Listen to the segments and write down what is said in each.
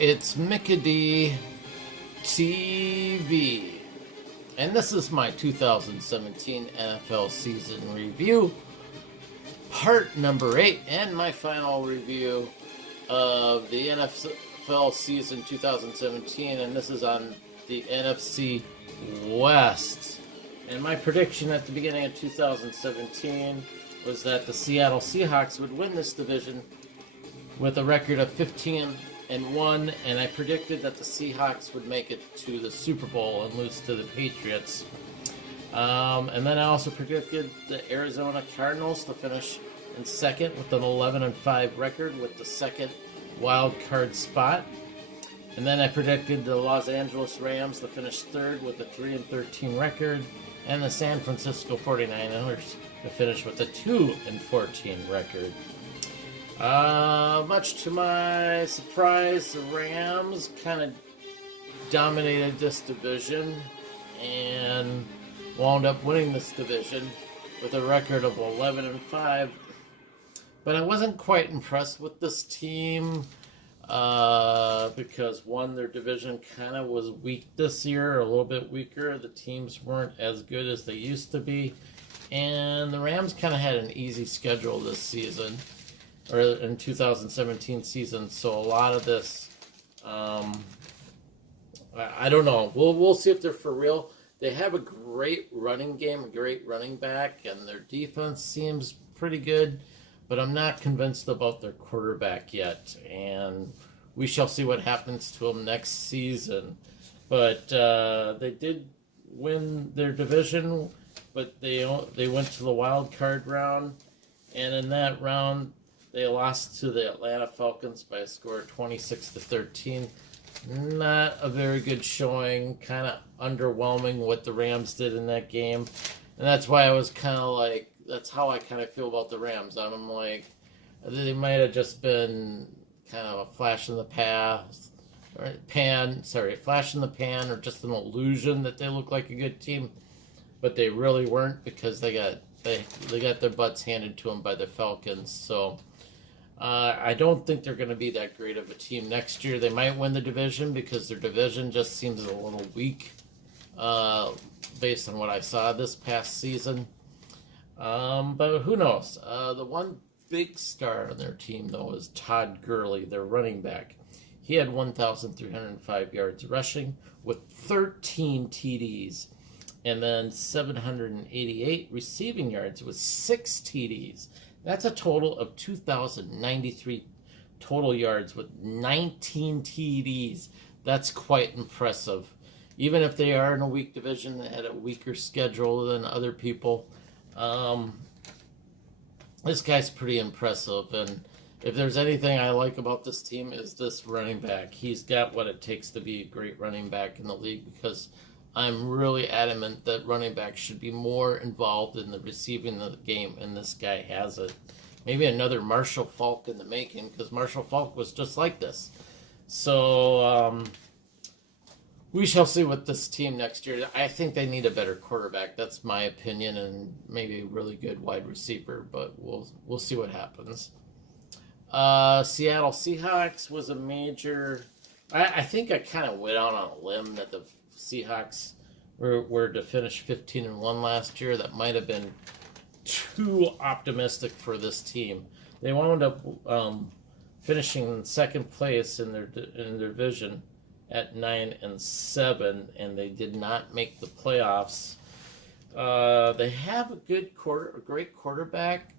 It's Mickey TV, and this is my 2017 NFL season review, part number 8, and my final review of the NFL season 2017, and this is on the NFC West. And my prediction at the beginning of 2017 was that the Seattle Seahawks would win this division with a record of 15-1, and I predicted that the Seahawks would make it to the Super Bowl and lose to the Patriots. And then I also predicted the Arizona Cardinals to finish in second with an 11-5 record with the second wild card spot. And then I predicted the Los Angeles Rams to finish third with a 3-13 record, and the San Francisco 49ers to finish with a 2-14 record. Much to my surprise, the Rams kind of dominated this division and wound up winning this division with a record of 11-5. But I wasn't quite impressed with this team because, one, their division kind of was weak this year, a little bit weaker. The teams weren't as good as they used to be. And the Rams kind of had an easy schedule this season, or in 2017 season. So a lot of this, I don't know. We'll see if they're for real. They have a great running game, a great running back, and their defense seems pretty good. But I'm not convinced about their quarterback yet, and we shall see what happens to them next season. But they did win their division, but they went to the wild card round, and in that round they lost to the Atlanta Falcons by a score of 26-13. Not a very good showing, kind of underwhelming what the Rams did in that game, and that's why I was kind of like, that's how I kind of feel about the Rams. I'm like, they might have just been kind of a flash in the flash in the pan, or just an illusion that they look like a good team, but they really weren't, because they got their butts handed to them by the Falcons. So I don't think they're going to be that great of a team next year. They might win the division because their division just seems a little weak based on what I saw this past season. But who knows? The one big star on their team, though, is Todd Gurley, their running back. He had 1,305 yards rushing with 13 TDs, and then 788 receiving yards with 6 TDs. That's a total of 2,093 total yards with 19 TDs. That's quite impressive. Even if they are in a weak division, they had a weaker schedule than other people. This guy's pretty impressive, and if there's anything I like about this team is this running back. He's got what it takes to be a great running back in the league, because I'm really adamant that running backs should be more involved in the receiving of the game, and this guy has it. Maybe another Marshall Faulk in the making, because Marshall Faulk was just like this. So, we shall see with this team next year. I think they need a better quarterback. That's my opinion, and maybe a really good wide receiver, but we'll see what happens. Seattle Seahawks was a major... I think I kind of went out on a limb that the Seahawks were to finish 15-1 last year. That might have been too optimistic for this team. They wound up finishing in second place in their division at 9-7, and they did not make the playoffs. They have a great quarterback.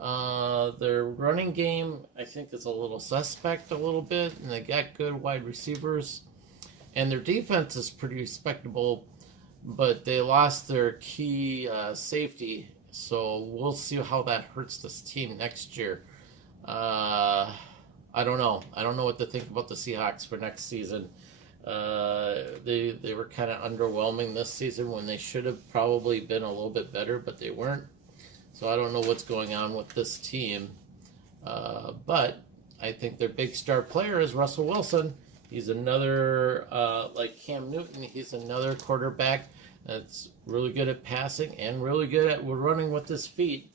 Their running game, I think, is a little suspect a little bit, and they got good wide receivers. And their defense is pretty respectable, but they lost their key safety, so we'll see how that hurts this team next year. I don't know. I don't know what to think about the Seahawks for next season. They were kind of underwhelming this season when they should have probably been a little bit better, but they weren't. So I don't know what's going on with this team. But I think their big star player is Russell Wilson. He's another, like Cam Newton, he's another quarterback that's really good at passing and really good at running with his feet.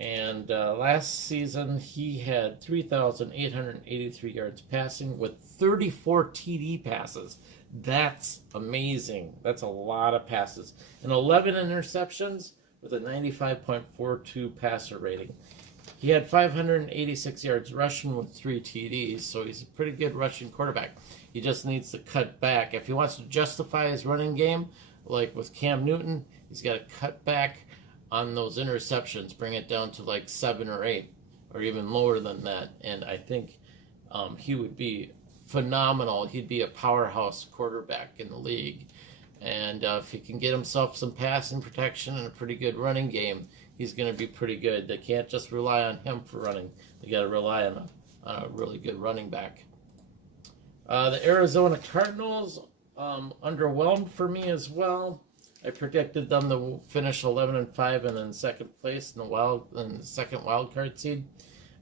And last season, he had 3,883 yards passing with 34 TD passes. That's amazing. That's a lot of passes. And 11 interceptions with a 95.42 passer rating. He had 586 yards rushing with 3 TDs, so he's a pretty good rushing quarterback. He just needs to cut back. If he wants to justify his running game, like with Cam Newton, he's got to cut back on those interceptions, bring it down to like 7 or 8, or even lower than that. And I think he would be phenomenal. He'd be a powerhouse quarterback in the league. And if he can get himself some passing protection and a pretty good running game, he's going to be pretty good. They can't just rely on him for running. They got to rely on a really good running back. The Arizona Cardinals underwhelmed for me as well. I predicted them to finish 11-5 and in second place in the second wild card seed.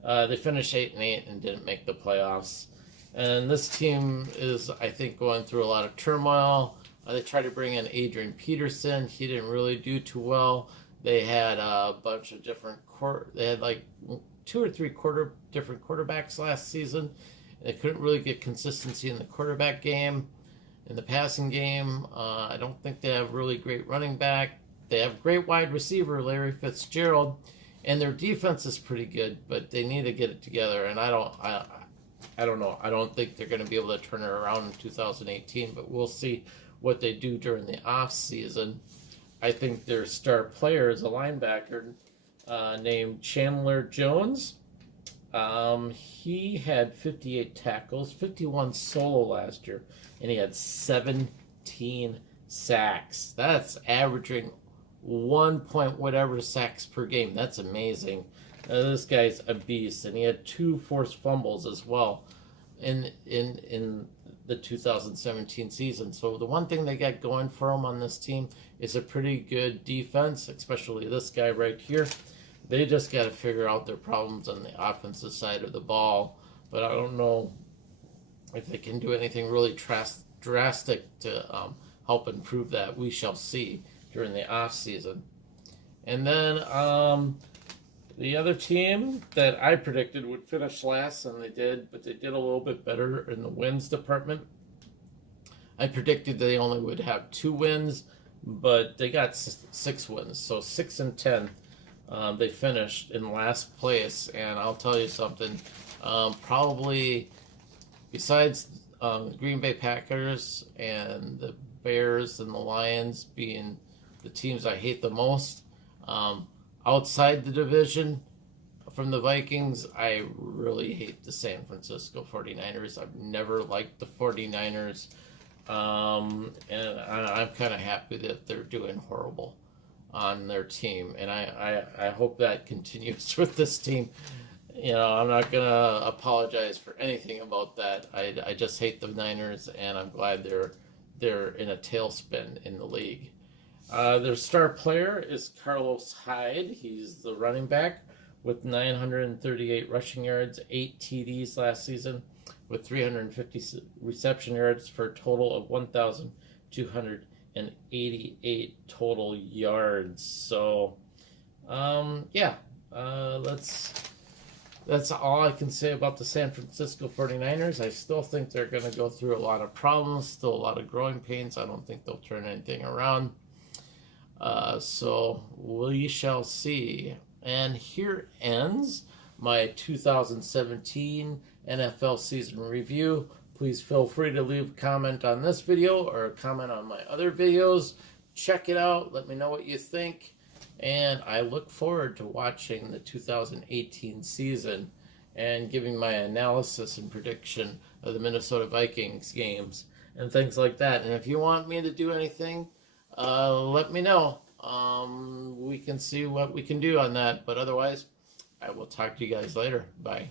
They finished 8-8 and didn't make the playoffs. And this team is, I think, going through a lot of turmoil. They tried to bring in Adrian Peterson. He didn't really do too well. They had a bunch of different they had like 2 or 3 different quarterbacks last season. They couldn't really get consistency in the quarterback game. In the passing game, I don't think they have really great running back. They have great wide receiver, Larry Fitzgerald, and their defense is pretty good, but they need to get it together. And I don't know. I don't think they're going to be able to turn it around in 2018, but we'll see what they do during the off season. I think their star player is a linebacker named Chandler Jones. He had 58 tackles, 51 solo last year, and he had 17 sacks. That's averaging 1 point whatever sacks per game. That's amazing. This guy's a beast, and he had 2 forced fumbles as well in the 2017 season. So the one thing they got going for him on this team is a pretty good defense, especially this guy right here. They just got to figure out their problems on the offensive side of the ball. But I don't know if they can do anything really drastic to help improve that. We shall see during the off season. And then the other team that I predicted would finish last, and they did, but they did a little bit better in the wins department. I predicted they only would have 2 wins, but they got 6 wins, so 6-10. They finished in last place, and I'll tell you something. Probably besides Green Bay Packers and the Bears and the Lions being the teams I hate the most, outside the division from the Vikings, I really hate the San Francisco 49ers. I've never liked the 49ers, and I'm kind of happy that they're doing horrible on their team, and I hope that continues with this team. You know, I'm not going to apologize for anything about that. I just hate the Niners, and I'm glad they're in a tailspin in the league. Their star player is Carlos Hyde. He's the running back with 938 rushing yards, 8 TDs last season, with 350 reception yards for a total of 1,288 total yards. So, that's all I can say about the San Francisco 49ers. I still think they're going to go through a lot of problems, still a lot of growing pains. I don't think they'll turn anything around. So we shall see. And here ends my 2017 NFL season review. Please feel free to leave a comment on this video or a comment on my other videos. Check it out. Let me know what you think. And I look forward to watching the 2018 season and giving my analysis and prediction of the Minnesota Vikings games and things like that. And if you want me to do anything, let me know. We can see what we can do on that. But otherwise, I will talk to you guys later. Bye.